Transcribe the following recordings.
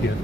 video.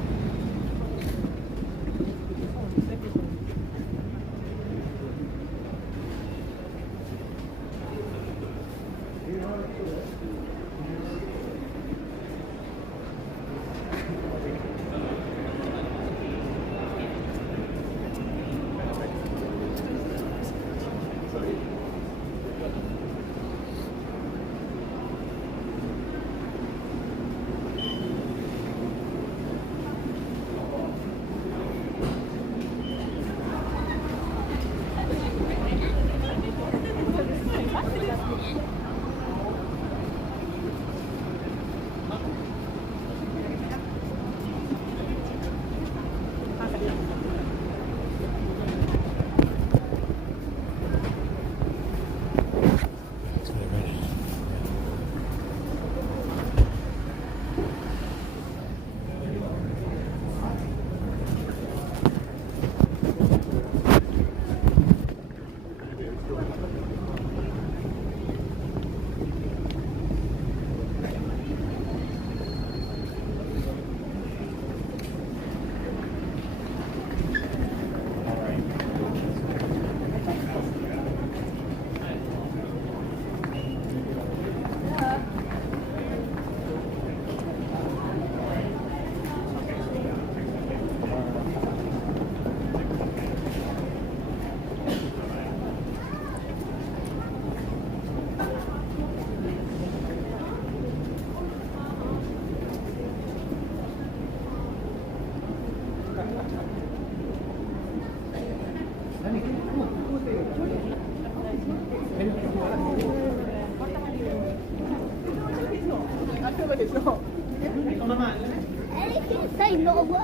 Say not a word.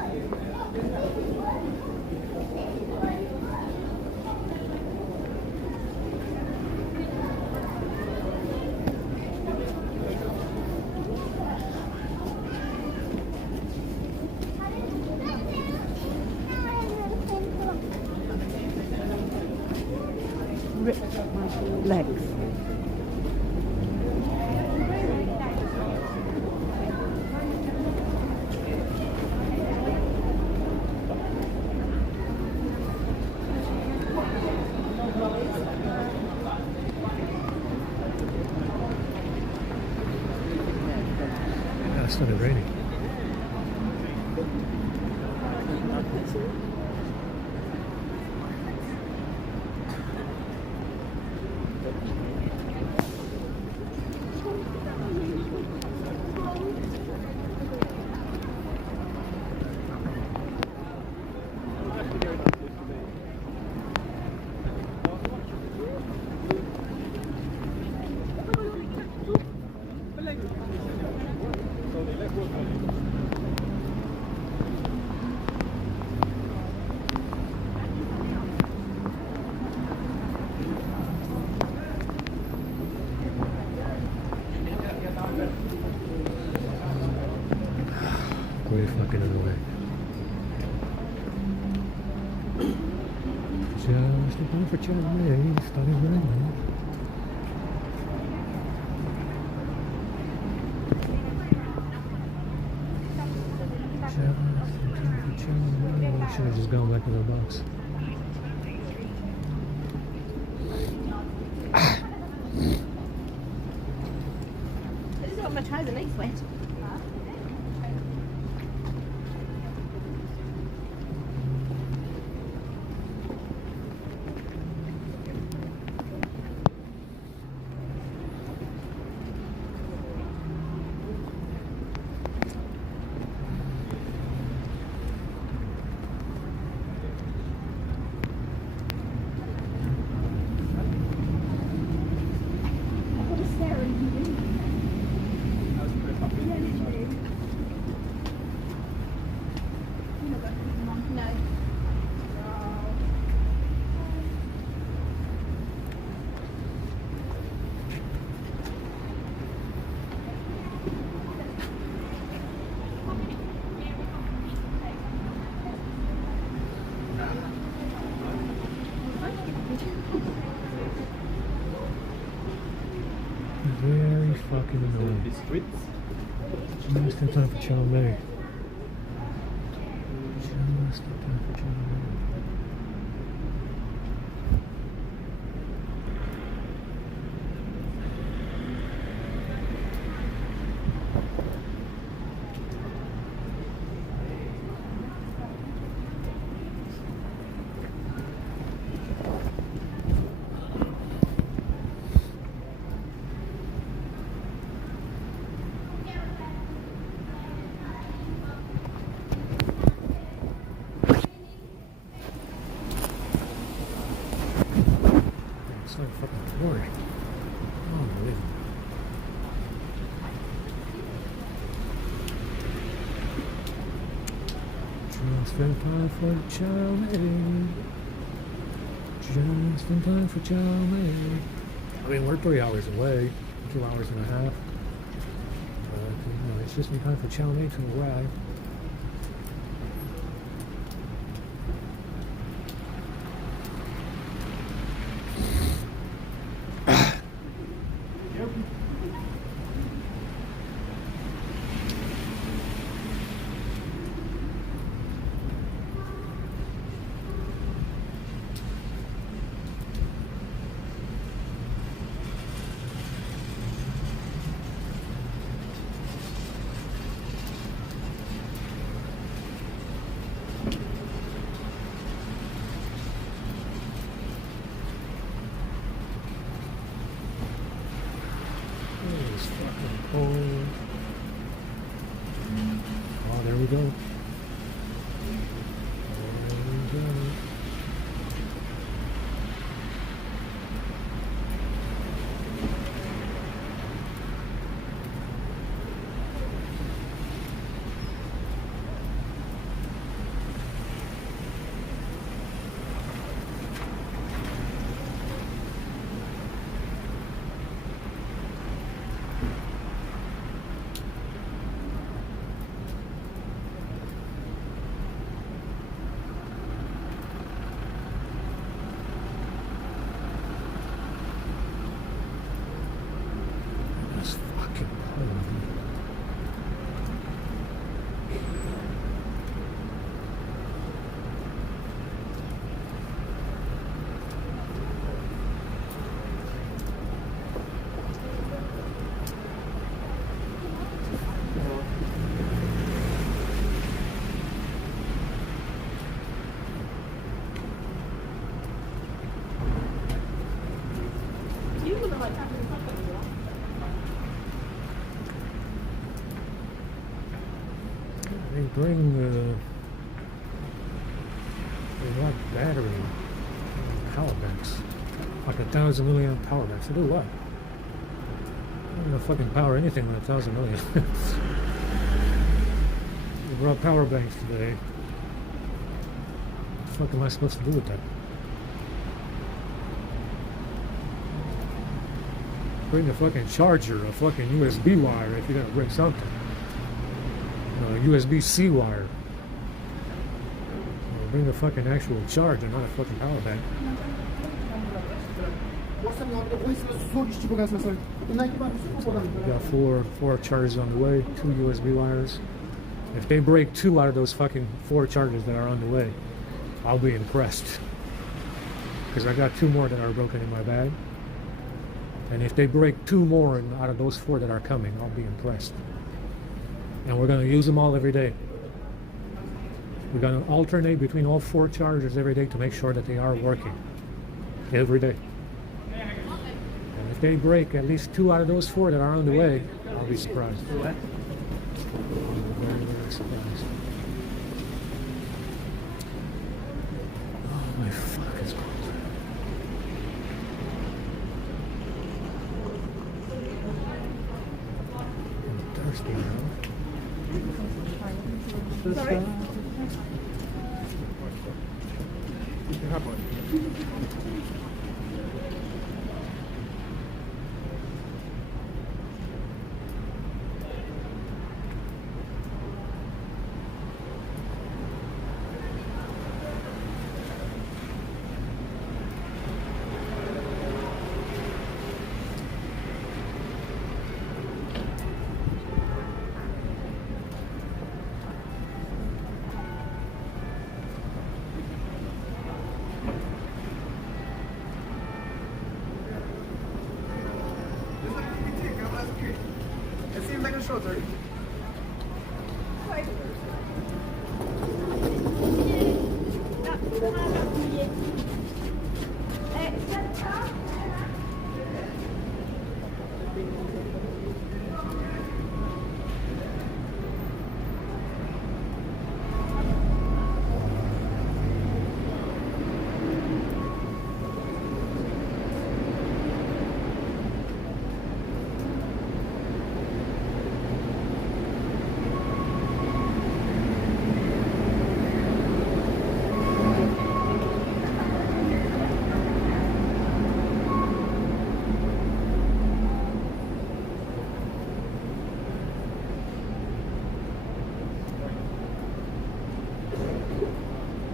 Legs. Yeah, it started raining. Really fucking annoying. Just looking for China, starting raining. Should have just gone back to the box. This is what my trousers legs wet. Very fucking annoying. I'm still time for chow mein. Just in time for chow mein. Just in time for chow mein. I mean, we're 3 hours away, 2 hours and a half. It's just in time for chow mein to arrive. It's fucking cold. Oh, there we go. There we go. It's fucking cold. They bring a lot of battery power banks, like 1,000 milliamp power banks. To do what? I'm gonna fucking power anything with 1,000 milliamp. We brought power banks today. What the fuck am I supposed to do with that? Bring a fucking charger, a fucking USB wire if you're gonna bring something. USB-C wire. Bring a fucking actual charger, not a fucking power bank. We got four chargers on the way, 2 USB wires. If they break 2 out of those fucking 4 chargers that are on the way, I'll be impressed. Because I got 2 more that are broken in my bag. And if they break 2 more out of those 4 that are coming, I'll be impressed. And we're going to use them all every day. We're going to alternate between all 4 chargers every day to make sure that they are working. Every day. And if they break at least 2 out of those 4 that are on the way, I'll be surprised. What? I'm very, very surprised. Oh my fuck, it's cold. I'm thirsty now. Sorry?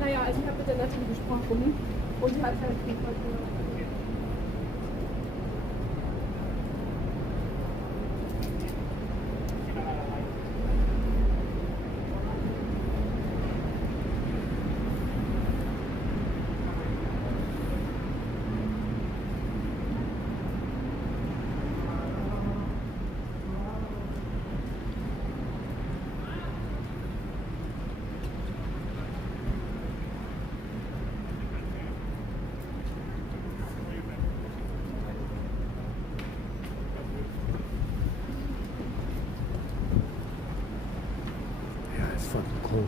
ja, also ich habe mit der Natalie gesprochen und die hat halt Yeah, it's fucking cold.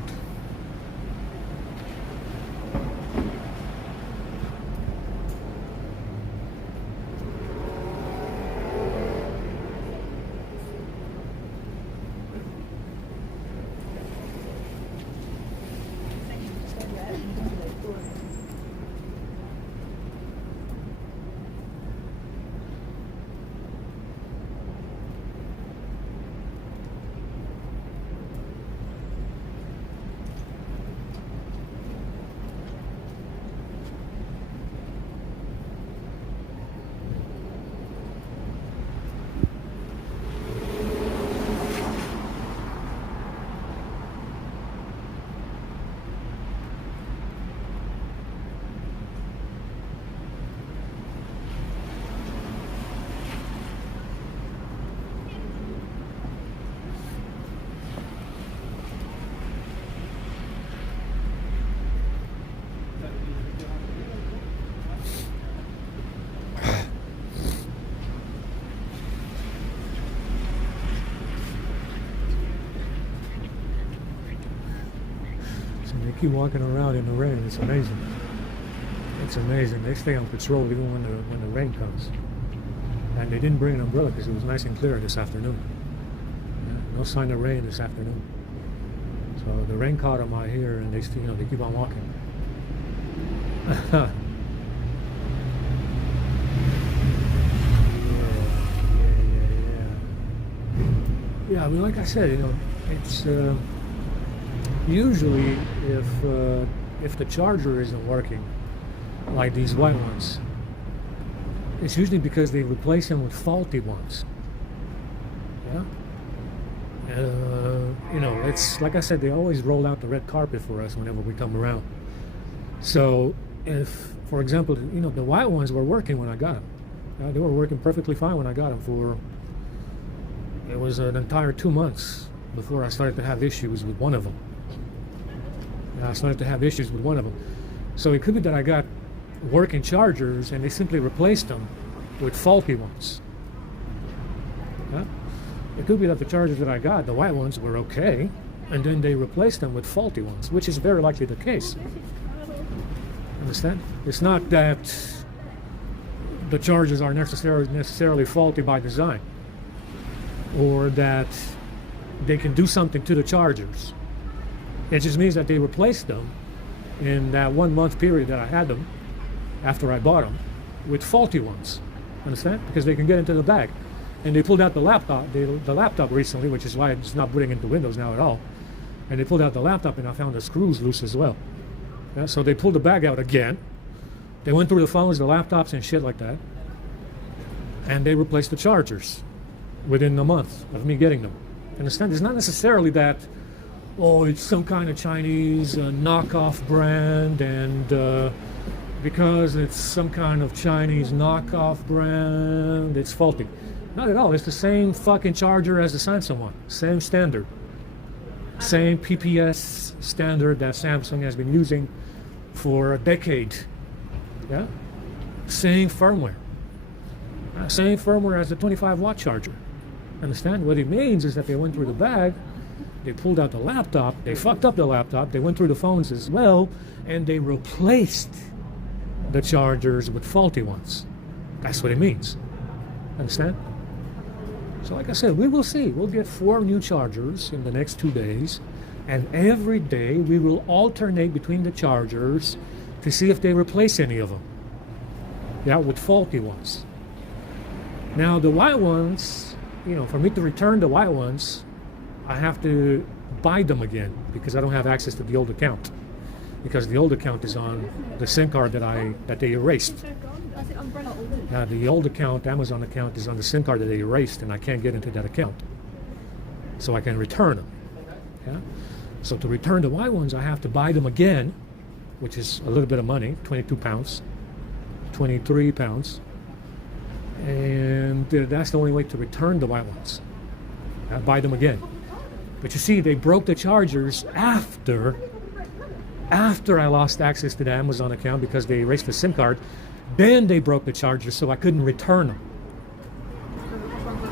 So they keep walking around in the rain. It's amazing. It's amazing. They stay on patrol even when the rain comes. And they didn't bring an umbrella because it was nice and clear this afternoon. Yeah, no sign of rain this afternoon. So the rain caught them out here, and they still, they keep on walking. Yeah, I mean, like I said, it's usually if the charger isn't working, like these white ones, it's usually because they replace them with faulty ones. Yeah. It's like I said, they always roll out the red carpet for us whenever we come around. So if, for example, the white ones were working when I got them. They were working perfectly fine when I got them for, it was an entire 2 months before I started to have issues with one of them. I started to have issues with one of them. So it could be that I got working chargers and they simply replaced them with faulty ones. Yeah? It could be that the chargers that I got, the white ones, were okay, and then they replaced them with faulty ones, which is very likely the case. Understand? It's not that the chargers are necessarily faulty by design, or that they can do something to the chargers. It just means that they replaced them in that 1 month period that I had them after I bought them with faulty ones. Understand? Because they can get into the bag. And they pulled out the laptop recently, which is why it's not booting into Windows now at all. And they pulled out the laptop and I found the screws loose as well. Yeah, so they pulled the bag out again. They went through the phones, the laptops and shit like that. And they replaced the chargers within a month of me getting them. Understand? It's not necessarily that, oh, it's some kind of Chinese knockoff brand, and because it's some kind of Chinese knockoff brand, it's faulty. Not at all. It's the same fucking charger as the Samsung one. Same standard. Same PPS standard that Samsung has been using for a decade. Yeah? Same firmware. Same firmware as the 25-watt charger. Understand? What it means is that they went through the bag, they pulled out the laptop, they fucked up the laptop, they went through the phones as well, and they replaced the chargers with faulty ones. That's what it means. Understand? So like I said, we will see. We'll get 4 new chargers in the next 2 days, and every day we will alternate between the chargers to see if they replace any of them. Yeah, with faulty ones. Now the white ones, for me to return the white ones, I have to buy them again because I don't have access to the old account. because the old account is on the SIM card that they erased. That's the umbrella. Now the old account, Amazon account, is on the SIM card that they erased, and I can't get into that account. So I can return them. Yeah? So to return the white ones, I have to buy them again, which is a little bit of money, 22 pounds, 23 pounds. And that's the only way to return the white ones. I buy them again. But you see, they broke the chargers after I lost access to the Amazon account because they erased the SIM card. Then they broke the chargers so I couldn't return them.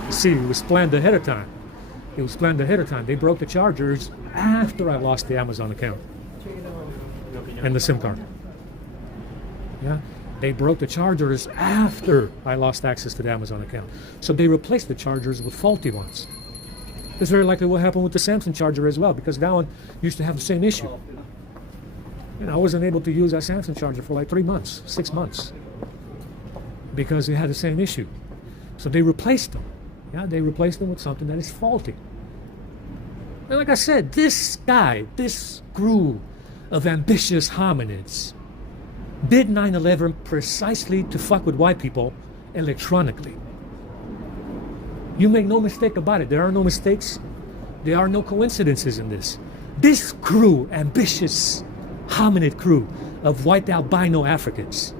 You see, it was planned ahead of time. It was planned ahead of time. They broke the chargers after I lost the Amazon account and the SIM card. Yeah, they broke the chargers after I lost access to the Amazon account. So they replaced the chargers with faulty ones. It's very likely what happened with the Samsung charger as well, because that one used to have the same issue. And I wasn't able to use that Samsung charger for like 3 months, 6 months, because it had the same issue. So they replaced them. Yeah, they replaced them with something that is faulty. And like I said, this guy, this crew of ambitious hominids did 9/11 precisely to fuck with white people electronically. You make no mistake about it. There are no mistakes. There are no coincidences in this. This crew, ambitious hominid crew of white albino Africans,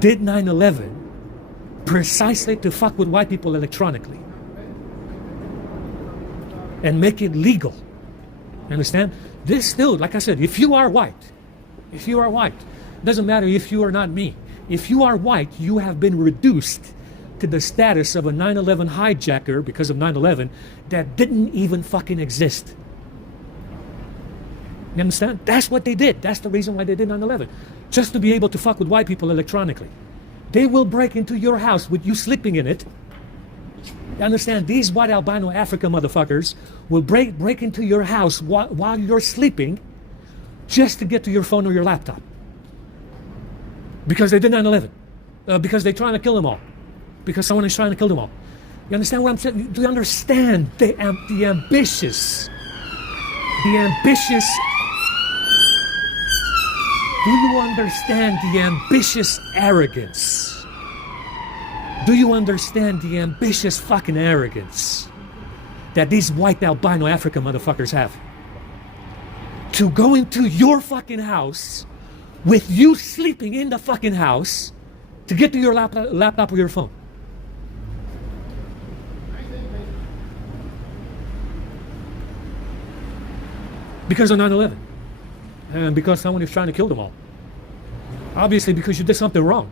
did 9/11 precisely to fuck with white people electronically and make it legal. Understand? This still, like I said, if you are white, doesn't matter if you are not me. If you are white, you have been reduced to the status of a 9/11 hijacker because of 9/11 that didn't even fucking exist. You understand? That's what they did. That's the reason why they did 9/11. Just to be able to fuck with white people electronically. They will break into your house with you sleeping in it. You understand? These white albino African motherfuckers will break into your house while you're sleeping just to get to your phone or your laptop. Because they did 9/11. Because they're trying to kill them all. Because someone is trying to kill them all. You understand what I'm saying? Do you understand the ambitious? Do you understand the ambitious arrogance? Do you understand the ambitious fucking arrogance that these white albino African motherfuckers have? To go into your fucking house with you sleeping in the fucking house to get to your laptop or your phone. Because of 9/11. And because someone is trying to kill them all. Obviously because you did something wrong.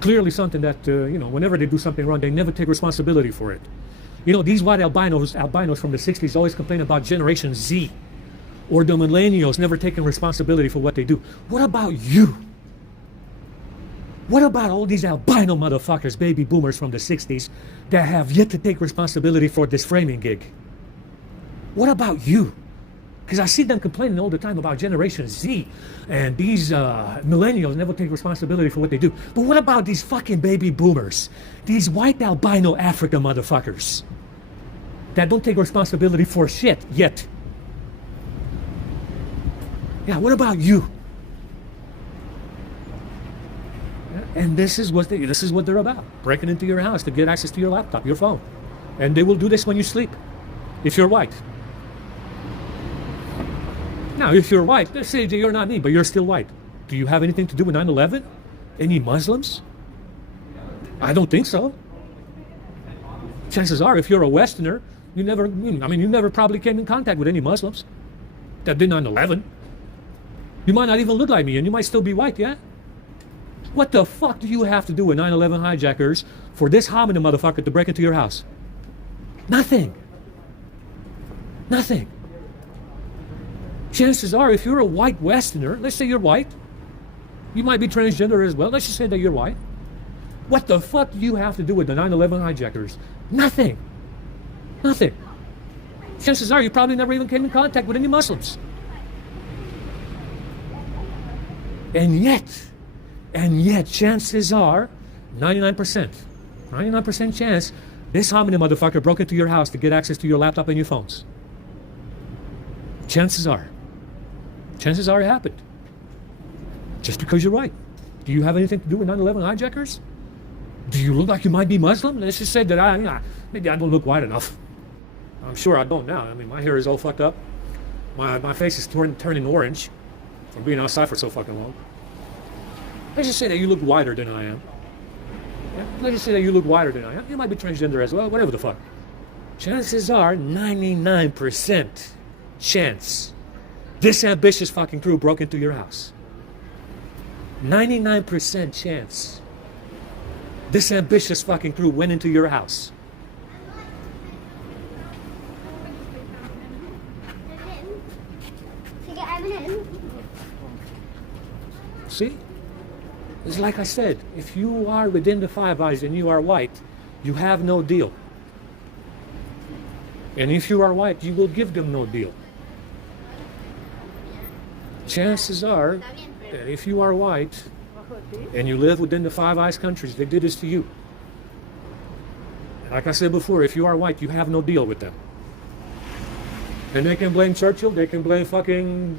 Clearly something that, whenever they do something wrong, they never take responsibility for it. You know, these white albinos from the 60s always complain about Generation Z. Or the millennials never taking responsibility for what they do. What about you? What about all these albino motherfuckers, baby boomers from the 60s, that have yet to take responsibility for this framing gig? What about you? Because I see them complaining all the time about Generation Z, and these millennials never take responsibility for what they do. But what about these fucking baby boomers? These white albino African motherfuckers that don't take responsibility for shit yet. Yeah, what about you? And this is what they're about. Breaking into your house to get access to your laptop, your phone. And they will do this when you sleep, if you're white. Now, if you're white, let's say you're not me, but you're still white. Do you have anything to do with 9/11? Any Muslims? I don't think so. Chances are, if you're a Westerner, you never probably came in contact with any Muslims that did 9/11. You might not even look like me, and you might still be white, yeah? What the fuck do you have to do with 9/11 hijackers for this hominid motherfucker to break into your house? Nothing. Nothing. Chances are, if you're a white Westerner, let's say you're white, you might be transgender as well, let's just say that you're white. What the fuck do you have to do with the 9/11 hijackers? Nothing. Nothing. Chances are, you probably never even came in contact with any Muslims. And yet, chances are, 99% chance, this hominid motherfucker broke into your house to get access to your laptop and your phones. Chances are. Chances are it happened. Just because you're right. Do you have anything to do with 9/11 hijackers? Do you look like you might be Muslim? Let's just say that maybe I don't look white enough. I'm sure I don't now. I mean, my hair is all fucked up. My face is turning orange from being outside for so fucking long. Let's just say that you look whiter than I am. Yeah? Let's just say that you look whiter than I am. You might be transgender as well, whatever the fuck. Chances are 99% chance this ambitious fucking crew broke into your house. 99% chance this ambitious fucking crew went into your house. See? It's like I said, if you are within the Five Eyes and you are white, you have no deal. And if you are white, you will give them no deal. Chances are that if you are white and you live within the Five Eyes countries, they did this to you. Like I said before, if you are white, you have no deal with them. And they can blame Churchill, they can blame fucking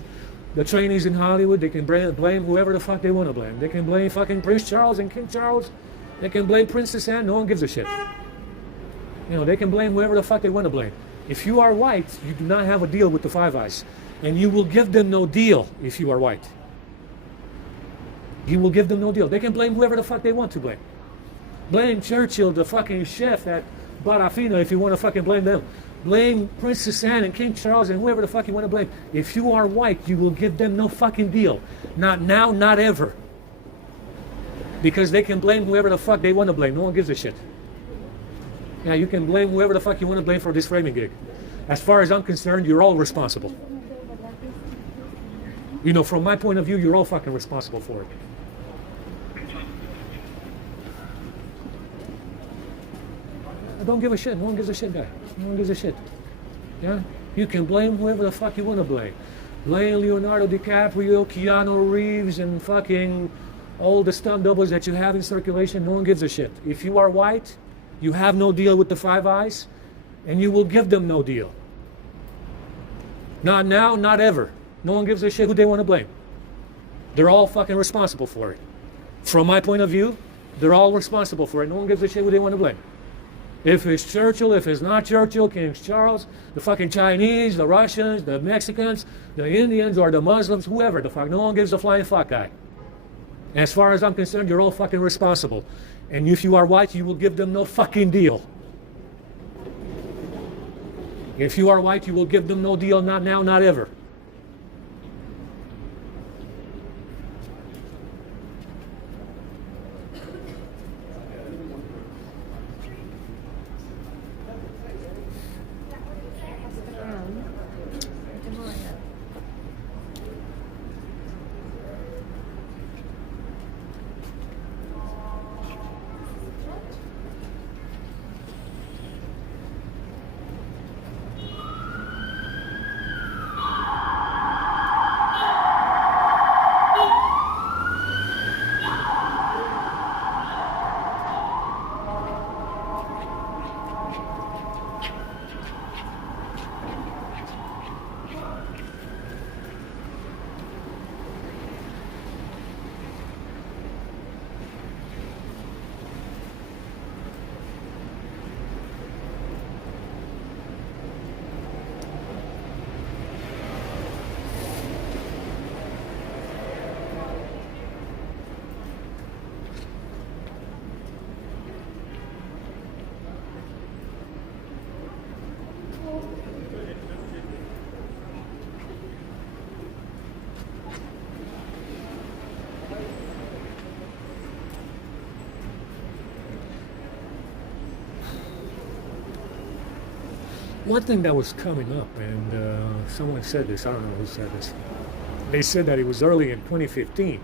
the trainees in Hollywood, they can blame whoever the fuck they want to blame. They can blame fucking Prince Charles and King Charles. They can blame Princess Anne, no one gives a shit. You know, they can blame whoever the fuck they want to blame. If you are white, you do not have a deal with the Five Eyes. And you will give them no deal if you are white. You will give them no deal. They can blame whoever the fuck they want to blame. Blame Churchill, the fucking chef at Barafina, if you want to fucking blame them. Blame Princess Anne and King Charles and whoever the fuck you want to blame. If you are white, you will give them no fucking deal. Not now, not ever. Because they can blame whoever the fuck they want to blame. No one gives a shit. Yeah, you can blame whoever the fuck you want to blame for this framing gig. As far as I'm concerned, you're all responsible. You know, from my point of view, you're all fucking responsible for it. I don't give a shit. No one gives a shit, guy. No one gives a shit. Yeah? You can blame whoever the fuck you want to blame. Blame Leonardo DiCaprio, Keanu Reeves, and fucking all the stunt doubles that you have in circulation. No one gives a shit. If you are white, you have no deal with the Five Eyes, and you will give them no deal. Not now, not ever. No one gives a shit who they want to blame. They're all fucking responsible for it. From my point of view, they're all responsible for it. No one gives a shit who they want to blame. If it's Churchill, if it's not Churchill, King Charles, the fucking Chinese, the Russians, the Mexicans, the Indians, or the Muslims, whoever the fuck, no one gives a flying fuck, guy. As far as I'm concerned, you're all fucking responsible. And if you are white, you will give them no fucking deal. If you are white, you will give them no deal, not now, not ever. One thing that was coming up, and someone said this, I don't know who said this. They said that it was early in 2015,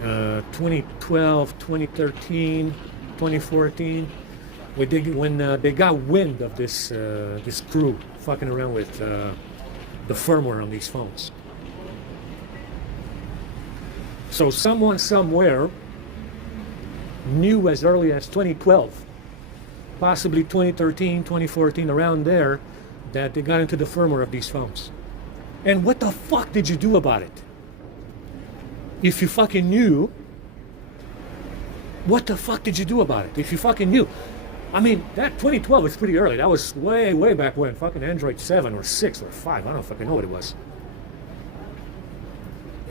2012, 2013, 2014, when they got wind of this this crew fucking around with the firmware on these phones. So someone somewhere knew as early as 2012, possibly 2013, 2014, around there, that they got into the firmware of these phones. And what the fuck did you do about it? If you fucking knew, what the fuck did you do about it? If you fucking knew. I mean, that 2012 was pretty early. That was way, way back when. Fucking Android 7 or 6 or 5. I don't fucking know what it was.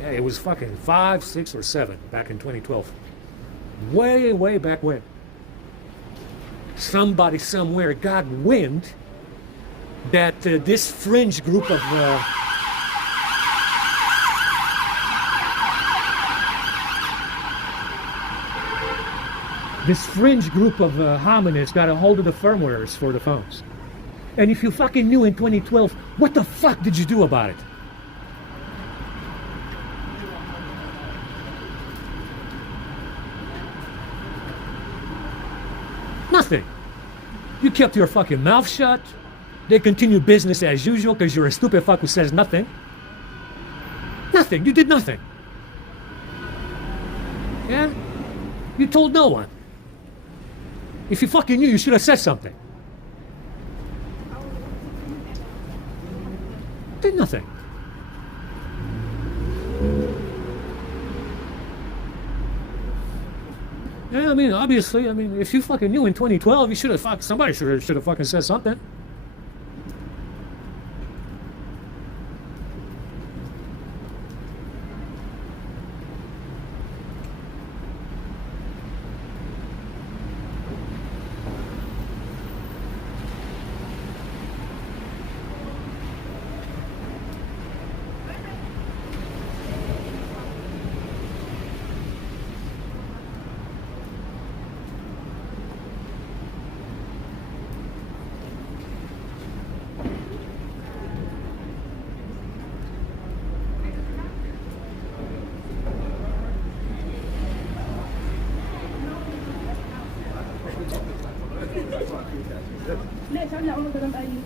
Yeah, it was fucking 5, 6, or 7 back in 2012. Way, way back when. Somebody somewhere got wind that this fringe group of hominids got a hold of the firmwares for the phones. And if you fucking knew in 2012, what the fuck did you do about it? Nothing. You kept your fucking mouth shut. They continue business as usual because you're a stupid fuck who says nothing. Nothing. You did nothing. Yeah? You told no one. If you fucking knew, you should have said something. Did nothing. Yeah, I mean, obviously, if you fucking knew in 2012, you should have somebody should have fucking said something. ليش انا عمري ما باين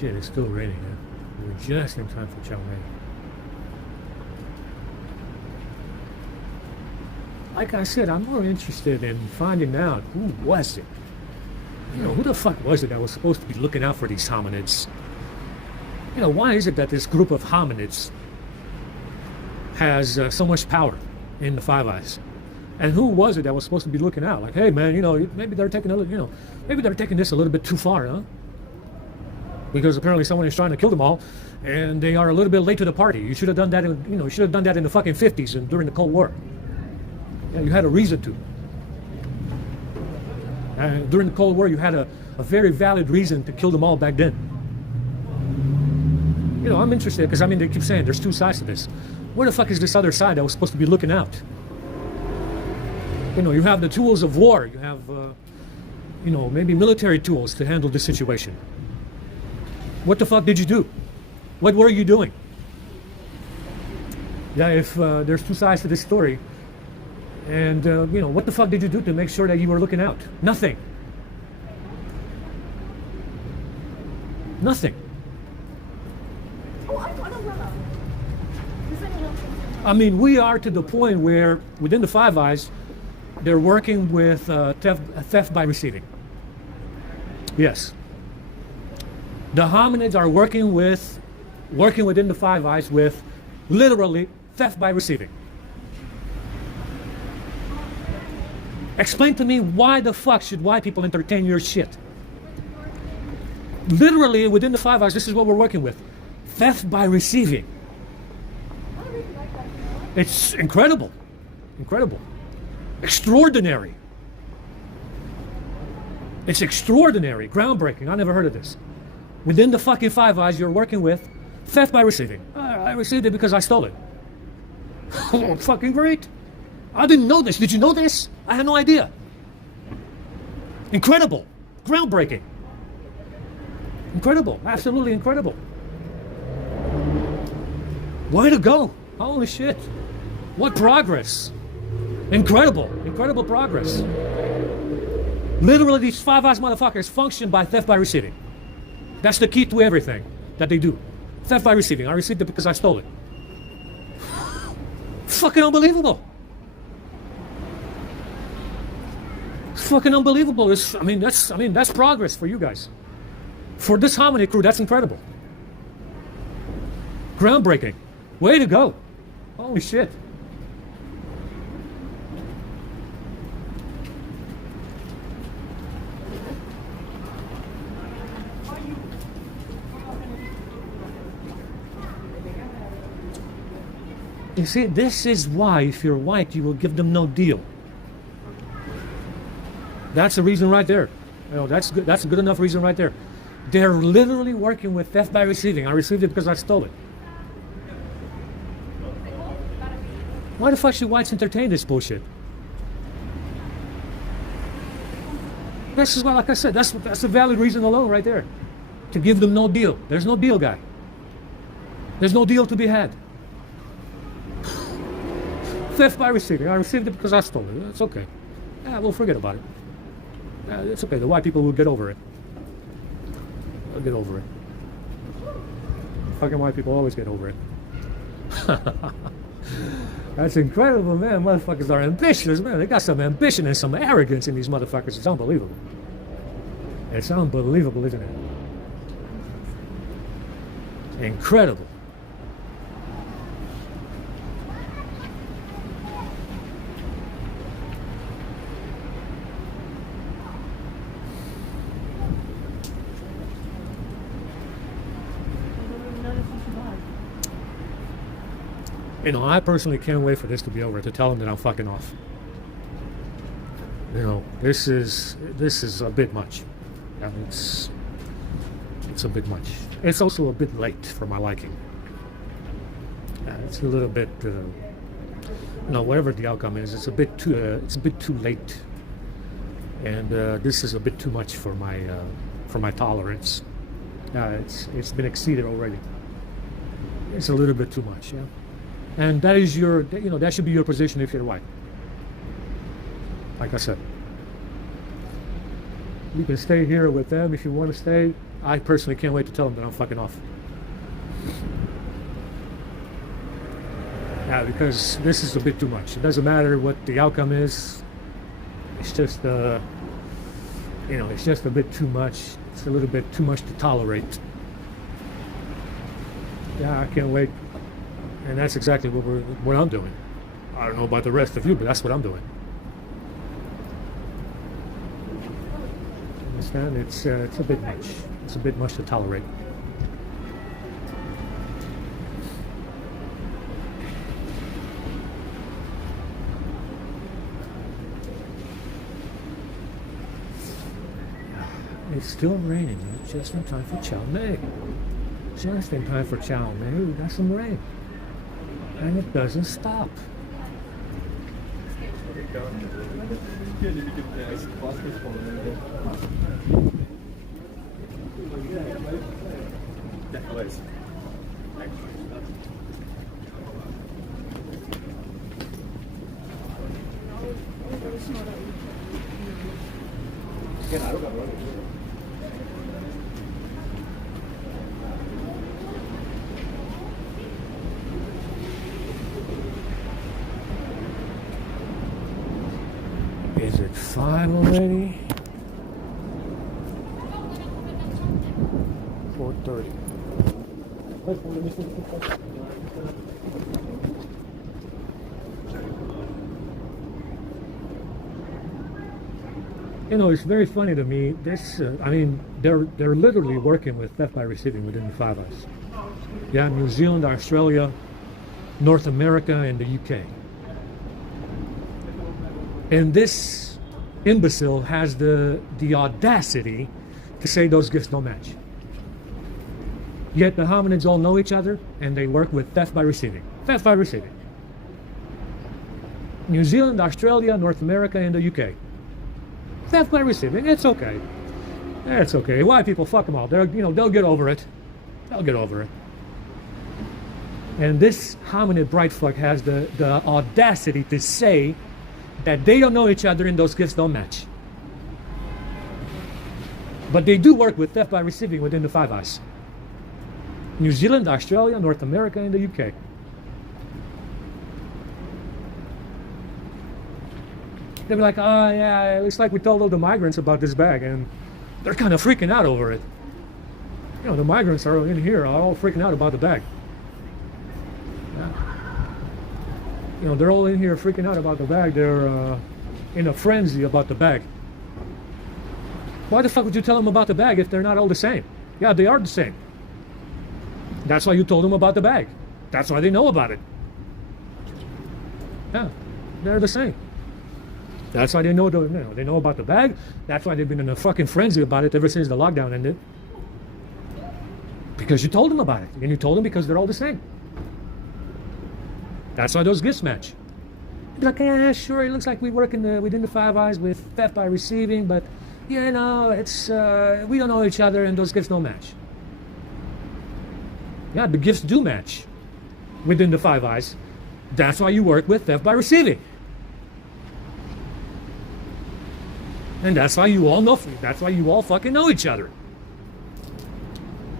Shit, it's still raining. Huh? We're just in time for chow mein. Like I said, I'm more interested in finding out who was it. You know, who the fuck was it that was supposed to be looking out for these hominids? You know, why is it that this group of hominids has so much power in the Five Eyes? And who was it that was supposed to be looking out? Like, hey man, you know, maybe they're taking maybe they're taking this a little bit too far, huh? Because apparently someone is trying to kill them all, and they are a little bit late to the party. You should have done that you should have done that in the fucking 50s and during the Cold War. Yeah, you had a reason to. And during the Cold War, you had a very valid reason to kill them all back then. You know, I'm interested because they keep saying there's two sides to this. Where the fuck is this other side that was supposed to be looking out? You know, you have the tools of war. You have, maybe military tools to handle this situation. What the fuck did you do? What were you doing? Yeah, if there's two sides to this story, and what the fuck did you do to make sure that you were looking out? Nothing. Nothing. I mean, we are to the point where within the Five Eyes, they're working with theft by receiving. Yes. The hominids are working within the Five Eyes with literally theft by receiving. Explain to me why the fuck should white people entertain your shit? Literally, within the 5 hours, this is what we're working with. Theft by receiving. It's incredible. Incredible. Extraordinary. It's extraordinary. Groundbreaking. I never heard of this. Within the fucking 5 hours, you're working with theft by receiving. I received it because I stole it. Oh, fucking great. I didn't know this. Did you know this? I had no idea. Incredible. Groundbreaking. Incredible. Absolutely incredible. Way to go. Holy shit. What progress. Incredible. Incredible progress. Literally, these 5 hours motherfuckers function by theft by receiving. That's the key to everything that they do. Theft by receiving. I received it because I stole it. Fucking unbelievable. It's fucking unbelievable. That's progress for you guys. For this Harmony crew, that's incredible. Groundbreaking. Way to go. Holy shit. You see, this is why, if you're white, you will give them no deal. That's the reason right there. You know, that's good. That's a good enough reason right there. They're literally working with theft by receiving. I received it because I stole it. Why the fuck should whites entertain this bullshit? This is why, like I said, that's a valid reason alone right there. To give them no deal. There's no deal, guy. There's no deal to be had. Theft by receiving. I received it because I stole it. It's okay. Yeah, we'll forget about it. Yeah, it's okay. The white people will get over it. They'll get over it. Fucking white people always get over it. That's incredible, man. Motherfuckers are ambitious, man. They got some ambition and some arrogance in these motherfuckers. It's unbelievable. It's unbelievable, isn't it? Incredible. You know, I personally can't wait for this to be over, to tell them that I'm fucking off. You know, this is a bit much. I mean, it's a bit much. It's also a bit late for my liking. It's a little bit, you know, whatever the outcome is, it's a bit too late, and this is a bit too much for my tolerance. It's been exceeded already. It's a little bit too much, yeah. And that is your, you know, that should be your position if you're white. Like I said, you can stay here with them if you want to stay. I personally can't wait to tell them that I'm fucking off. Yeah, because this is a bit too much. It doesn't matter what the outcome is. It's just, you know, it's just a bit too much. It's a little bit too much to tolerate. Yeah, I can't wait. And that's exactly what I'm doing. I don't know about the rest of you, but that's what I'm doing. Understand? It's a bit much. It's a bit much to tolerate. It's still raining, just in time for Chow May. Just in time for Chow May, we got some rain. And it doesn't stop. Is it 5 already? 4:30. It's very funny to me. This, I mean, they're literally working with theft by receiving within the Five Eyes. Yeah, New Zealand, Australia, North America, and the UK. And this imbecile has the audacity to say those gifts don't match. Yet the hominids all know each other, and they work with theft by receiving. Theft by receiving. New Zealand, Australia, North America, and the UK. Theft by receiving. It's okay. It's okay. White people, fuck them all. They'll get over it. They'll get over it. And this hominid bright fuck has the audacity to say that they don't know each other and those gifts don't match. But they do work with theft by receiving within the Five Eyes. New Zealand, Australia, North America, and the UK. They'll be like, oh yeah, it's like we told all the migrants about this bag, and they're kind of freaking out over it. The migrants are in here, are all freaking out about the bag. Yeah. They're all in here freaking out about the bag. They're in a frenzy about the bag. Why the fuck would you tell them about the bag if they're not all the same? Yeah, they are the same. That's why you told them about the bag. That's why they know about it. Yeah, they're the same. That's why they know they know about the bag. That's why they've been in a fucking frenzy about it ever since the lockdown ended. Because you told them about it. And you told them because they're all the same. That's why those gifts match. You'd be like, yeah, sure, it looks like we work within the Five Eyes with theft by receiving, but it's we don't know each other and those gifts don't match. Yeah, the gifts do match within the Five Eyes. That's why you work with theft by receiving. And that's why you all know. That's why you all fucking know each other.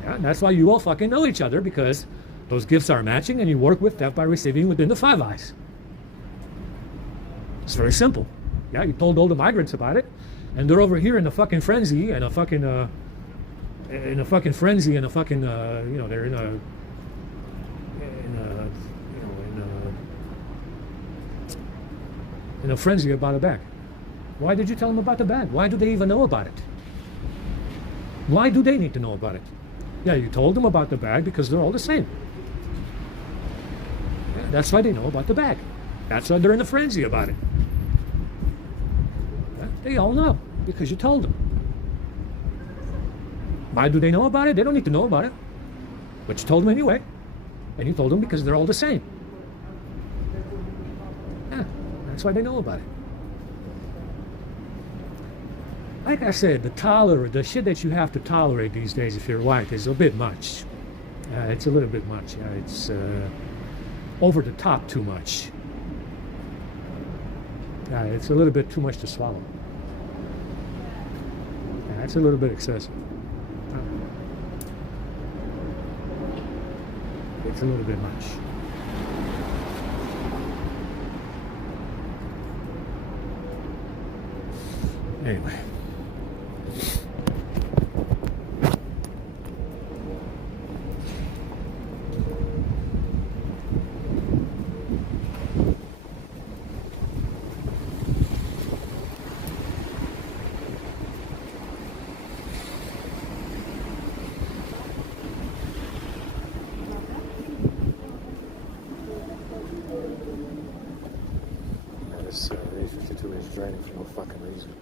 Yeah, that's why you all fucking know each other, because those gifts are matching and you work with theft by receiving within the Five Eyes. It's very simple. Yeah, you told all the migrants about it, and they're over here in a fucking frenzy and a fucking frenzy and a fucking they're in a frenzy about a bag. Why did you tell them about the bag? Why do they even know about it? Why do they need to know about it? Yeah, you told them about the bag because they're all the same. Yeah, that's why they know about the bag. That's why they're in a frenzy about it. Yeah, they all know because you told them. Why do they know about it? They don't need to know about it. But you told them anyway. And you told them because they're all the same. Yeah, that's why they know about it. Like I said, the shit that you have to tolerate these days if you're white is a bit much. It's a little bit much. It's over the top too much. It's a little bit too much to swallow. It's a little bit excessive. It's a little bit much. Anyway. This A52 is draining for no fucking reason.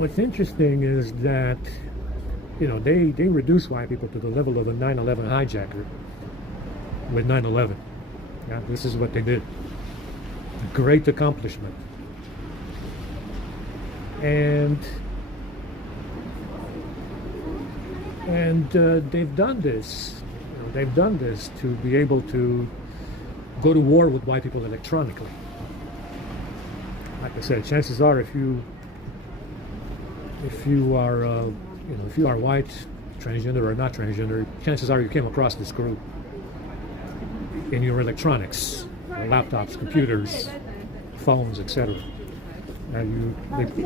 what's interesting is that, you know, they reduce white people to the level of a 9/11 hijacker with 9/11. Yeah, this is what they did. A great accomplishment. And they've done this. You know, they've done this to be able to go to war with white people electronically. Like I said, chances are, if you are if you are white, transgender or not transgender, chances are you came across this group in your electronics, laptops, computers, phones, etc. And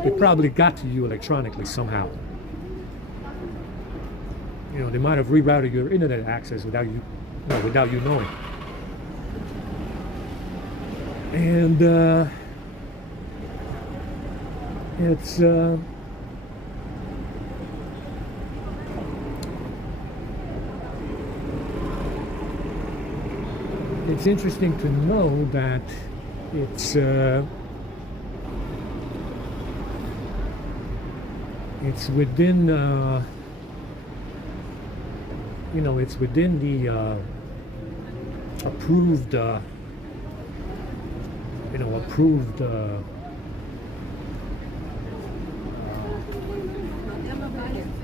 they probably got to you electronically somehow. You know, they might have rerouted your internet access without you knowing. And it's interesting to know that it's within it's within the approved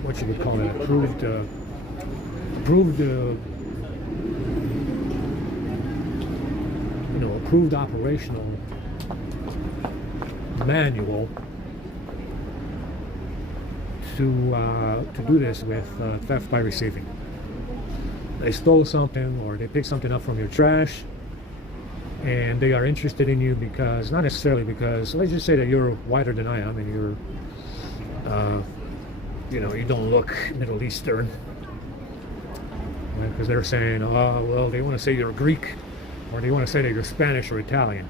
what should we call it? Approved approved operational manual to do this with theft by receiving. They stole something or they picked something up from your trash, and they are interested in you because, not necessarily because, let's just say that you're whiter than I am and you're you don't look Middle Eastern, because they're saying, oh well, they want to say you're Greek, or they want to say that you're Spanish or Italian.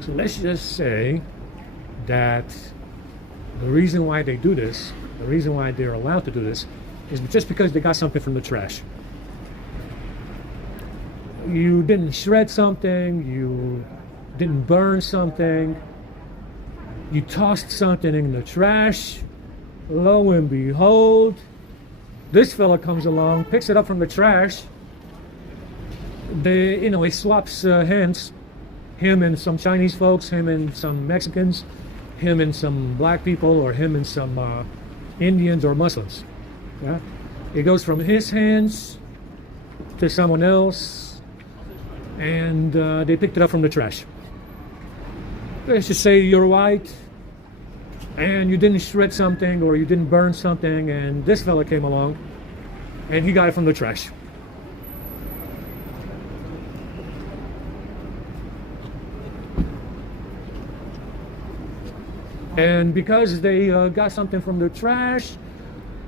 So let's just say that the reason why they do this, the reason why they're allowed to do this, is just because they got something from the trash. You didn't shred something, you didn't burn something, you tossed something in the trash. Lo and behold, this fella comes along, picks it up from the trash. He swaps hands, him and some Chinese folks, him and some Mexicans, him and some black people, or him and some Indians or Muslims. Yeah, it goes from his hands to someone else, and they picked it up from the trash. Let's just say you're white, and you didn't shred something or you didn't burn something, and this fella came along, and he got it from the trash. And because they got something from the trash,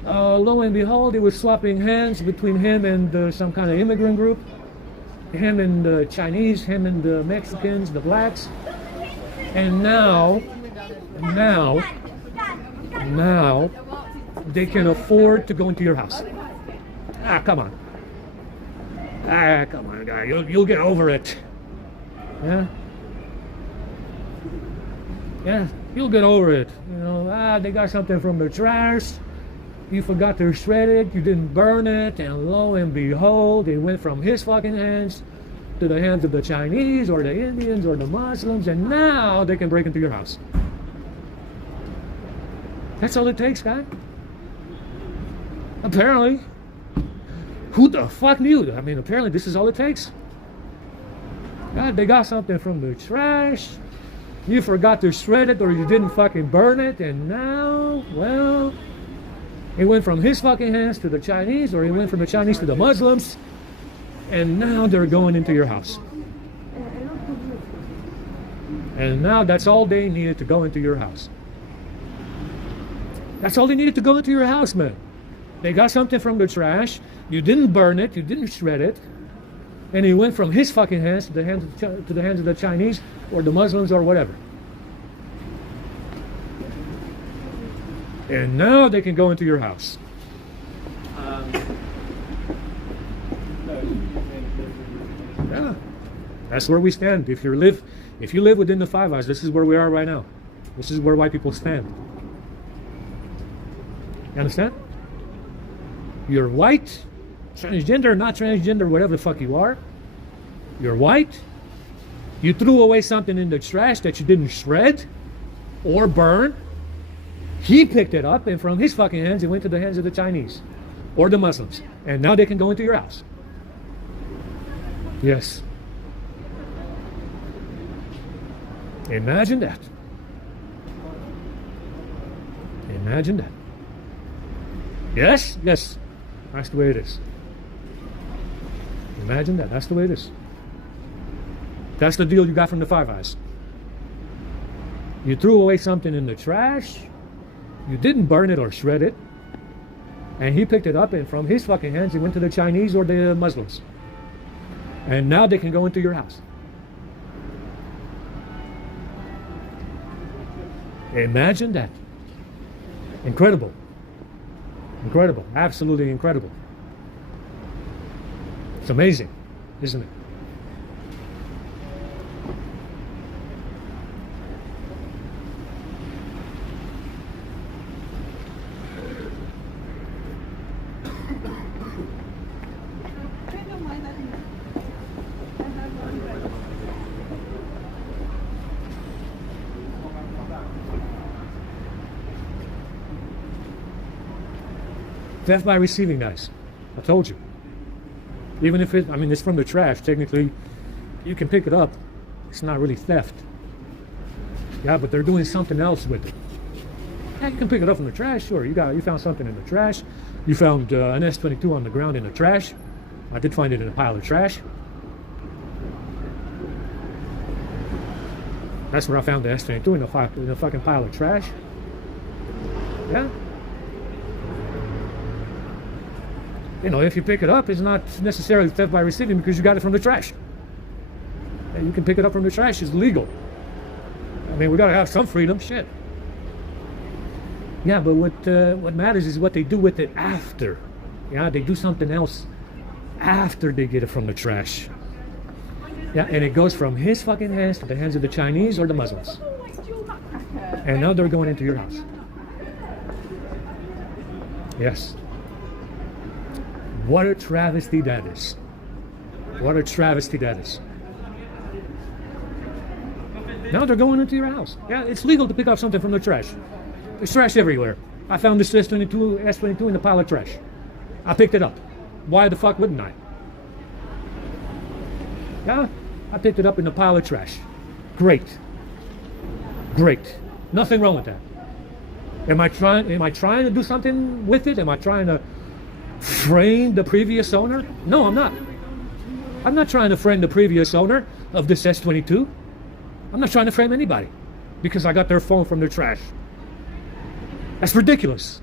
lo and behold, he was swapping hands between him and some kind of immigrant group, him and the Chinese, him and the Mexicans, the blacks, and now they can afford to go into your house. Come on, guy, you'll get over it. Yeah, you'll get over it. They got something from the trash. You forgot to shred it, you didn't burn it, and lo and behold, it went from his fucking hands to the hands of the Chinese or the Indians or the Muslims, and now they can break into your house. That's all it takes, guy. Apparently. Who the fuck knew? I mean, apparently this is all it takes. God, they got something from the trash. You forgot to shred it or you didn't fucking burn it, and now, well, it went from his fucking hands to the Chinese, or it went from the Chinese to the Muslims, and now they're going into your house. And now that's all they needed to go into your house. That's all they needed to go into your house, man. They got something from the trash, you didn't burn it, you didn't shred it, and it went from his fucking hands to the hands of the Chinese or the Muslims or whatever. And now they can go into your house. Yeah, that's where we stand. If you live within the 5 hours, this is where we are right now. This is where white people stand. You understand? You're white, transgender, not transgender, whatever the fuck you are. You're white. You threw away something in the trash that you didn't shred or burn. He picked it up, and from his fucking hands, it went to the hands of the Chinese or the Muslims. And now they can go into your house. Yes. Imagine that. Imagine that. Yes? Yes. That's the way it is. Imagine that. That's the way it is. That's the deal you got from the Five Eyes. You threw away something in the trash. You didn't burn it or shred it. And he picked it up, and from his fucking hands, it went to the Chinese or the Muslims. And now they can go into your house. Imagine that. Incredible. Incredible. Absolutely incredible. It's amazing, isn't it? Theft by receiving, guys. I told you. Even if it's from the trash, technically, you can pick it up. It's not really theft. Yeah, but they're doing something else with it. Yeah, you can pick it up from the trash, sure. You found something in the trash. You found an S22 on the ground in the trash. I did find it in a pile of trash. That's where I found the S22, in a fucking pile of trash. Yeah. You know, if you pick it up, it's not necessarily theft by receiving because you got it from the trash. And you can pick it up from the trash. It's legal. I mean, we got to have some freedom. Shit. Yeah, but what matters is what they do with it after. Yeah, they do something else after they get it from the trash. Yeah, and it goes from his fucking hands to the hands of the Chinese or the Muslims. And now they're going into your house. Yes. What a travesty that is. What a travesty that is. Now they're going into your house. Yeah, it's legal to pick up something from the trash. There's trash everywhere. I found this S22 in the pile of trash. I picked it up. Why the fuck wouldn't I? Yeah, I picked it up in the pile of trash. Great. Great. Nothing wrong with that. Am I trying to do something with it? Am I trying to frame the previous owner? No, I'm not. I'm not trying to frame the previous owner of this S22. I'm not trying to frame anybody because I got their phone from their trash. That's ridiculous.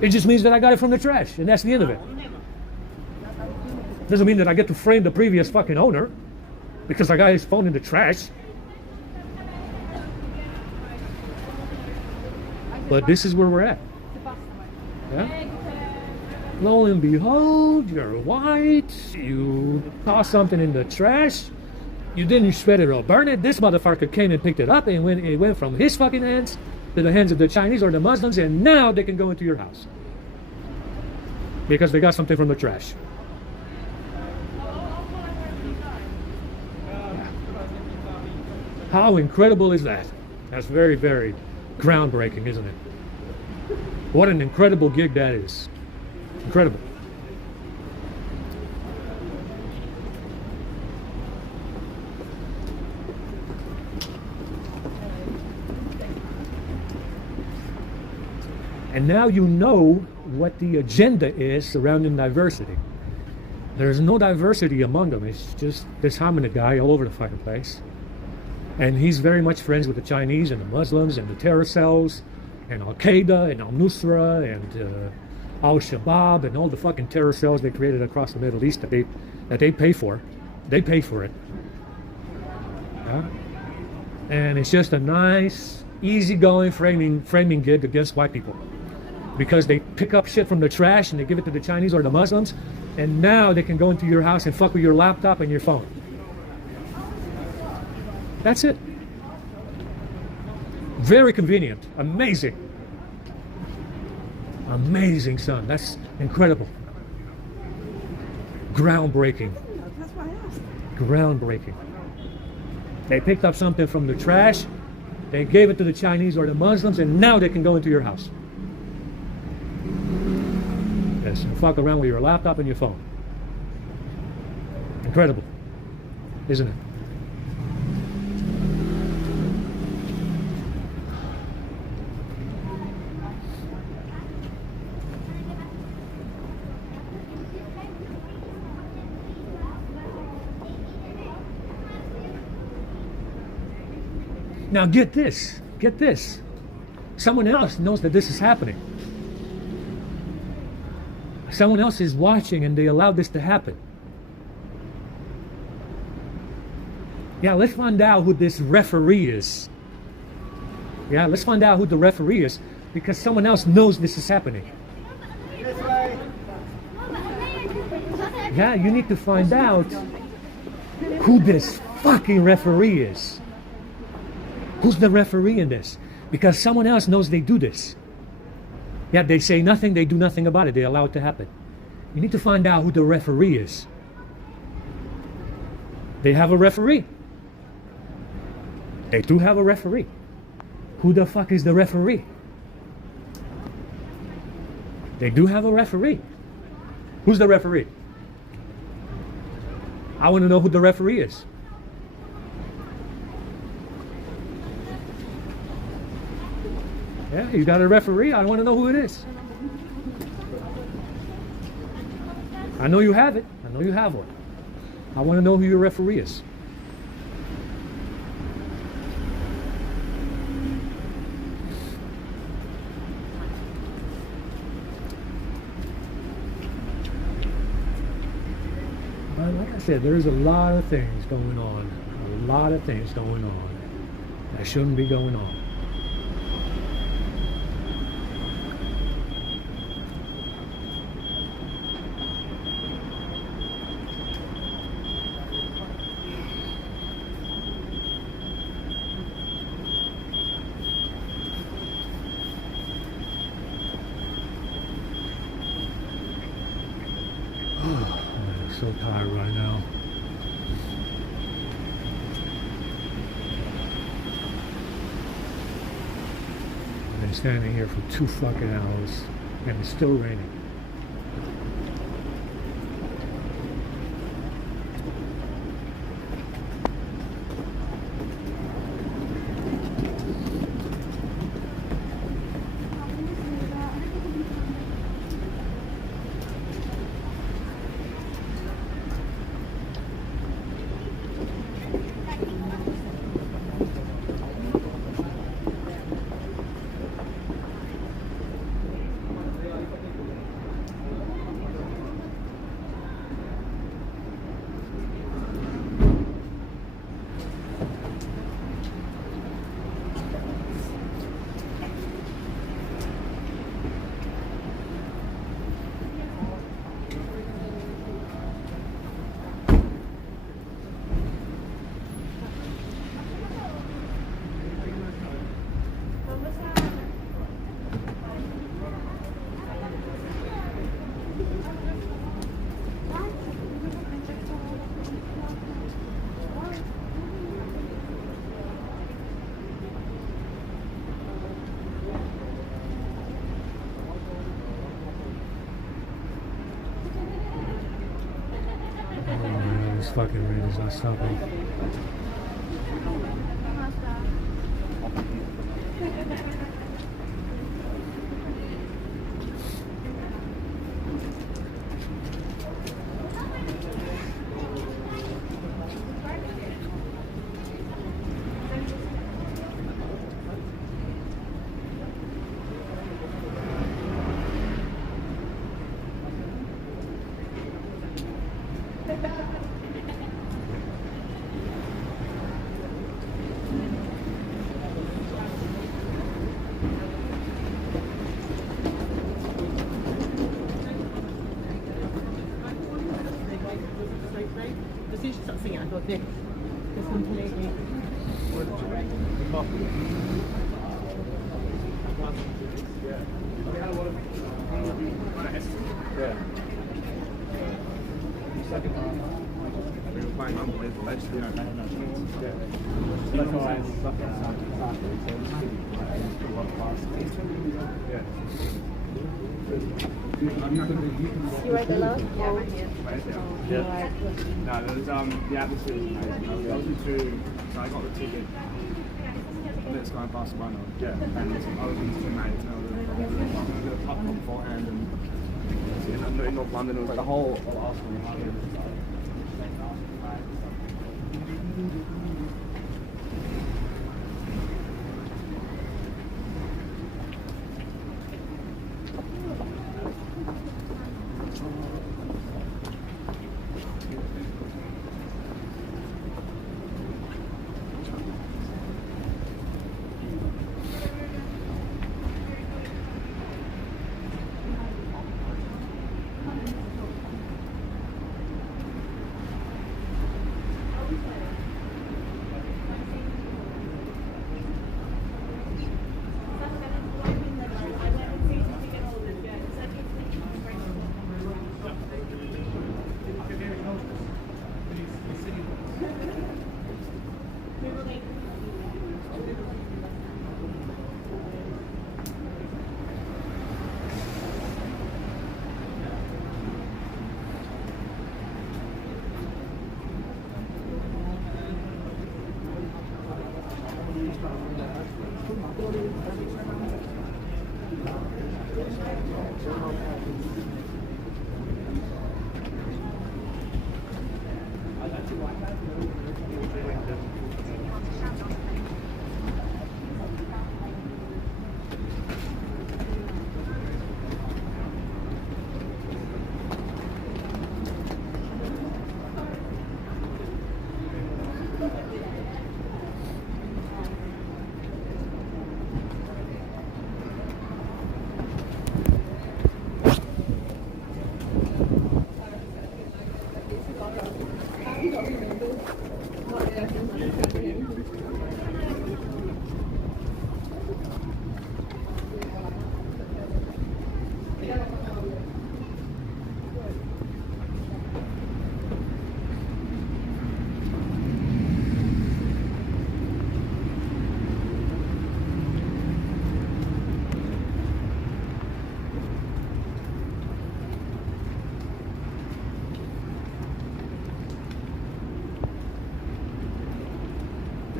It just means that I got it from the trash, and that's the end of it. Doesn't mean that I get to frame the previous fucking owner because I got his phone in the trash. But this is where we're at. Yeah? Lo and behold, you're white, you tossed something in the trash, you didn't shred it or burn it. This motherfucker came and picked it up, and it went from his fucking hands to the hands of the Chinese or the Muslims, and now they can go into your house because they got something from the trash. How incredible is that? That's very, very groundbreaking, isn't it? What an incredible gig that is. Incredible. And now you know what the agenda is surrounding diversity. There's no diversity among them. It's just this hominid guy all over the fucking place. And he's very much friends with the Chinese and the Muslims and the terror cells and Al-Qaeda and Al-Nusra and Al-Shabaab and all the fucking terror cells they created across the Middle East that they pay for. They pay for it. Yeah? And it's just a nice, easygoing framing gig against white people. Because they pick up shit from the trash and they give it to the Chinese or the Muslims, and now they can go into your house and fuck with your laptop and your phone. That's it. Very convenient. Amazing. Amazing, son. That's incredible. Groundbreaking. That's why I asked. Groundbreaking. They picked up something from the trash, they gave it to the Chinese or the Muslims, and now they can go into your house. Yes, and fuck around with your laptop and your phone. Incredible, isn't it? Now get this, get this. Someone else knows that this is happening. Someone else is watching and they allowed this to happen. Yeah, let's find out who this referee is. Yeah, let's find out who the referee is because someone else knows this is happening. Yeah, you need to find out who this fucking referee is. Who's the referee in this? Because someone else knows they do this. Yeah, they say nothing, they do nothing about it. They allow it to happen. You need to find out who the referee is. They have a referee. They do have a referee. Who the fuck is the referee? They do have a referee. Who's the referee? I want to know who the referee is. Yeah, you got a referee. I want to know who it is. I know you have it. I know you have one. I want to know who your referee is. But like I said, there's a lot of things going on. A lot of things going on that shouldn't be going on. I'm so tired right now. I've been standing here for 2 fucking hours and it's still raining. This fucking rain is not stopping. As soon as she started singing, I thought this completely. Yeah. Second half. We were playing unbelievable. They just, they had no chance. Yeah. That's why it's stuff like that. Yeah. You write the love? Yeah, right here. Yeah. No, there's the atmosphere was amazing. I was with two, so I got the ticket. Let's go and pass the now. Yeah. And I was with two mates, and I was going to do a cup beforehand, and in North London, it was like the whole of Arsenal.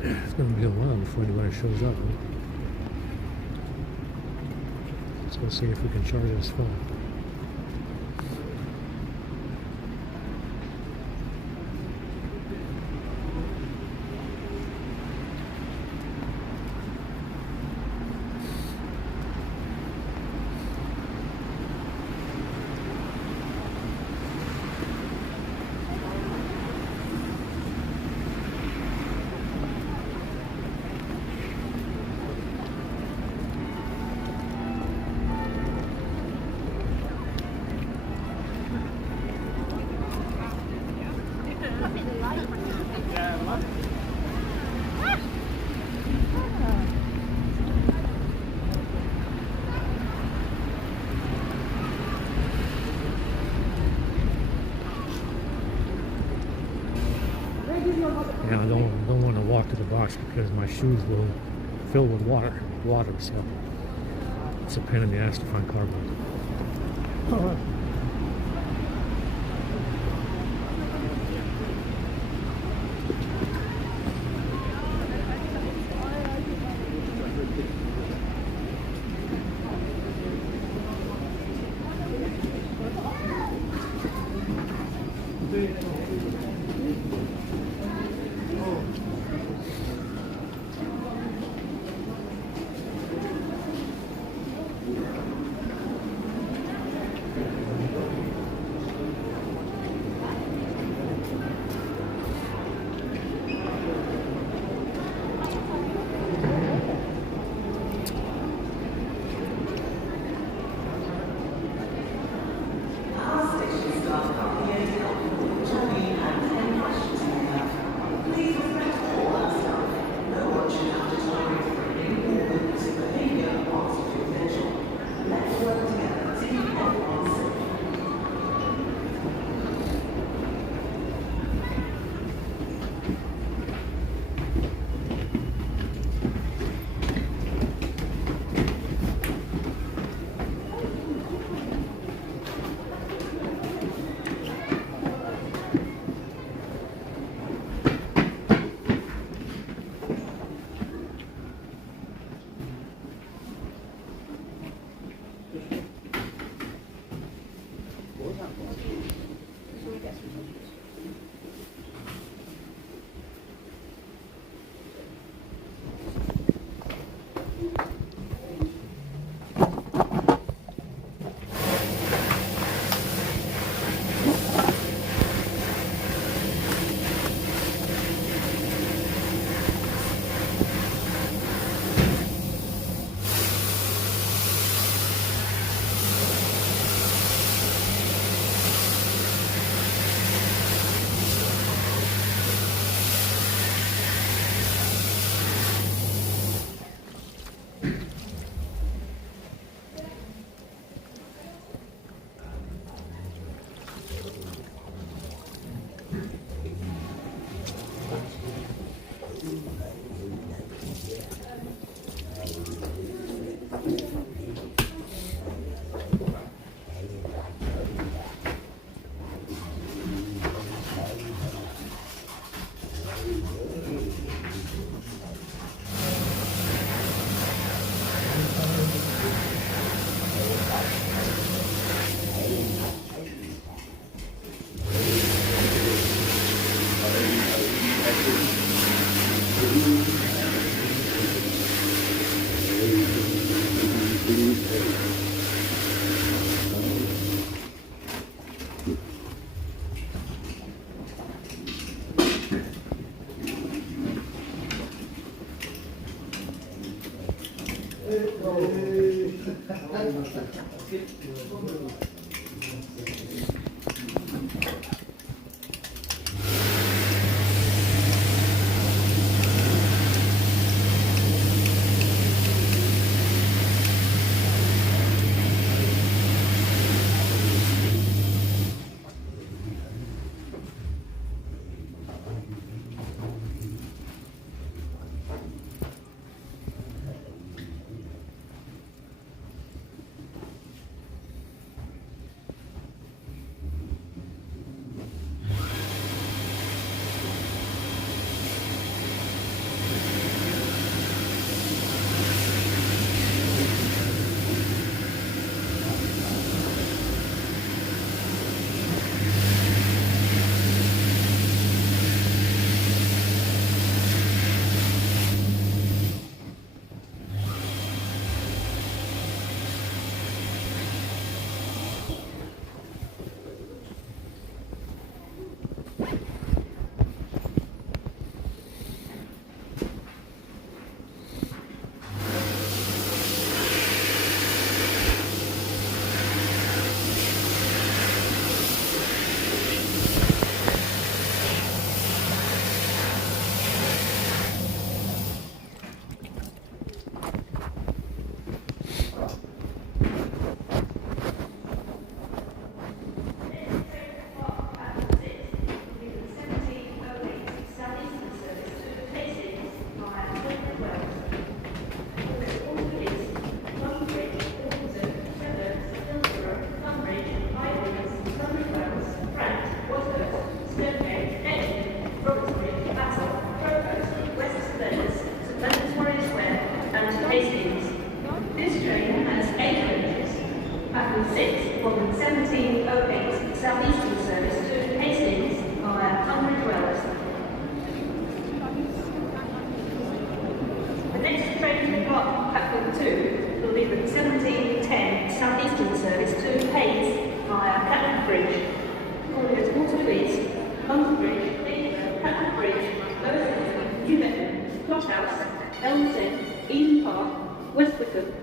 It's going to be a while before anybody shows up. Huh? Let's go see if we can charge this phone. Yeah, I don't want to walk to the box because my shoes will fill with water, so it's a pain in the ass to find cardboard.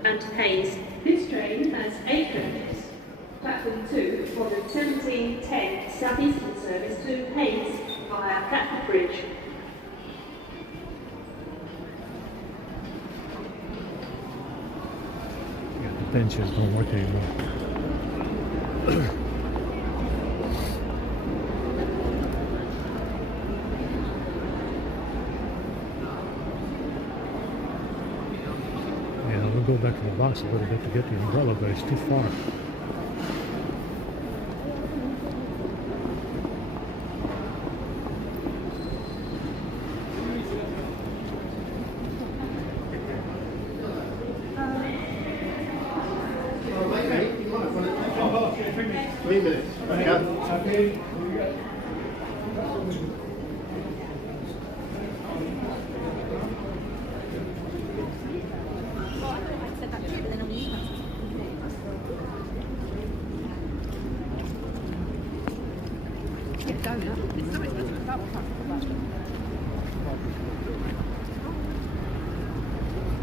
And Hayes. This train has 8 coaches. Platform 2 for the 1710 Southeastern service to Hayes via Catford Bridge. Yeah, the benches don't work anymore. Go back to the box a little bit to get the umbrella, but it's too far.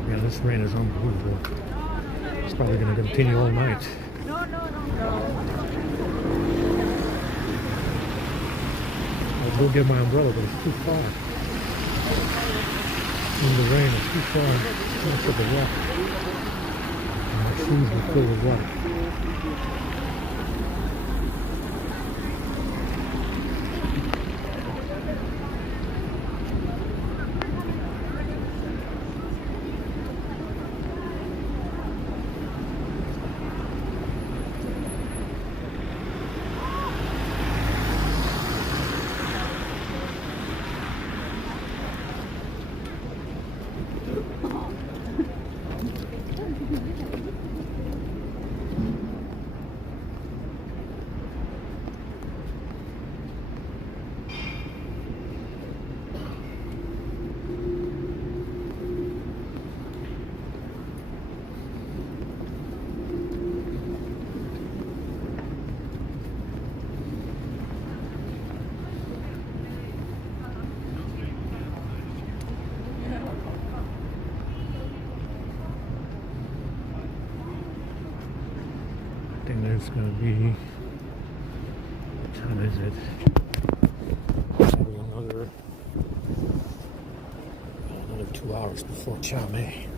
Yeah, this rain is unbelievable. It's probably going to continue all night. I'll go get my umbrella, but it's too far. In the rain, it's too far. Too much of the walk. And my shoes will fill with water. It's gonna be, what time is it? Maybe another 2 hours before chow mein.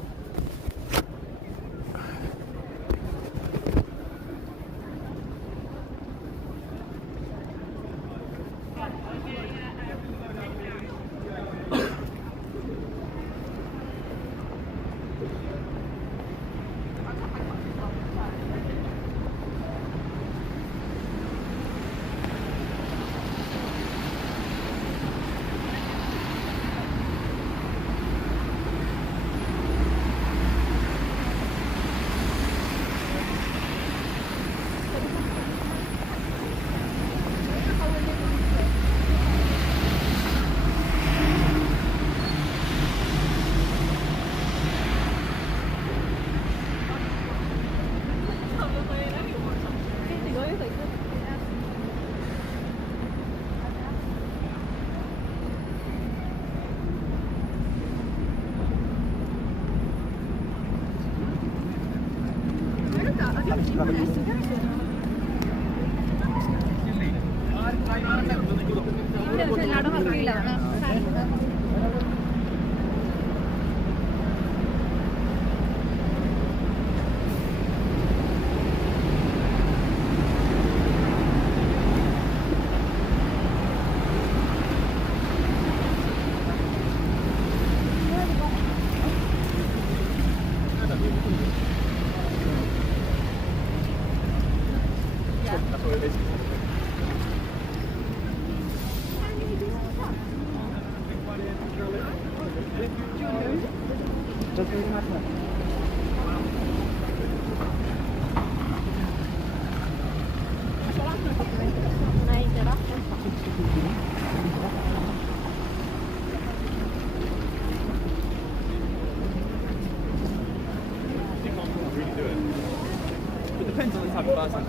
It depends on the type of person.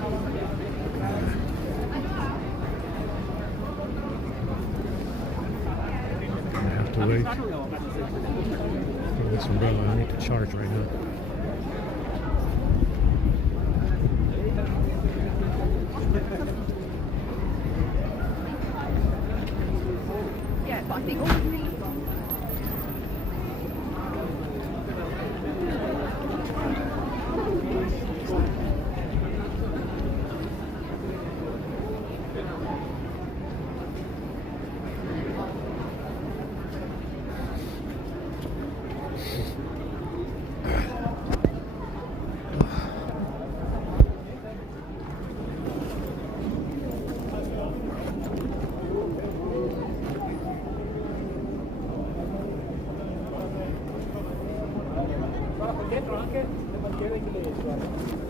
I have to wait. This umbrella, I need to charge right now. Yeah, but I think all the Perché anche le bandiere inglesi, guarda.